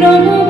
নমো